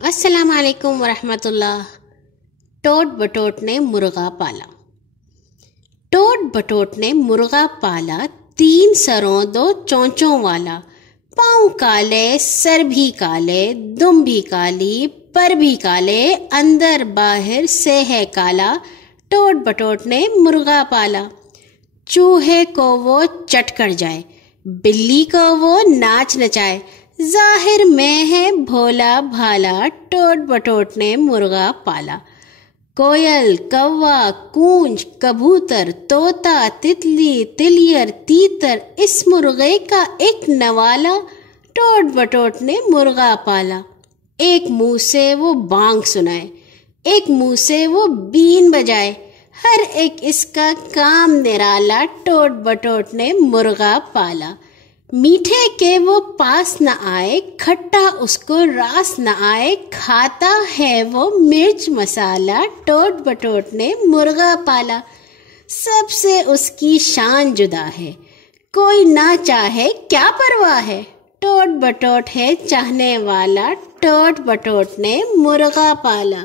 السلام علیکم ورحمۃ اللہ۔ ٹوٹ بٹوٹ نے مرغا پالا۔ ٹوٹ بٹوٹ نے مرغا پالا، 3 سروں 2 چونچوں والا، پاؤں کالے سر بھی کالے، دم بھی کالی پر بھی کالے، اندر باہر سے ہے کالا۔ ٹوٹ بٹوٹ نے مرغا پالا۔ چوہے کو وہ چٹ کر جائے، بلی کو وہ ناچ نچائے، ظاہر میں ہے بھولا بھالا۔ ٹوٹ بٹوٹ نے مرغا پالا۔ کوئل، کوا، کونچ، کبوتر، طوطا، تتلی، تلیر، تیتر، اس مرغے کا ایک نوالا۔ ٹوٹ بٹوٹ نے مرغا پالا۔ ایک منہ سے وہ بانگ سنائے، ایک منہ سے وہ بین بجائے، ہر ایک اس کا کام نرالا۔ ٹوٹ بٹوٹ نے مرغا پالا۔ میٹھے کے وہ پاس نہ آئے، کھٹا اس کو راس نہ آئے، کھاتا ہے وہ مرچ مسالہ۔ ٹوٹ بٹوٹ نے مرغا پالا۔ سب سے اس کی شان جدا ہے، کوئی نہ چاہے کیا پرواہ ہے۔ ٹوٹ بٹوٹ ہے چاہنے والا۔ ٹوٹ بٹوٹ نے مرغا پالا۔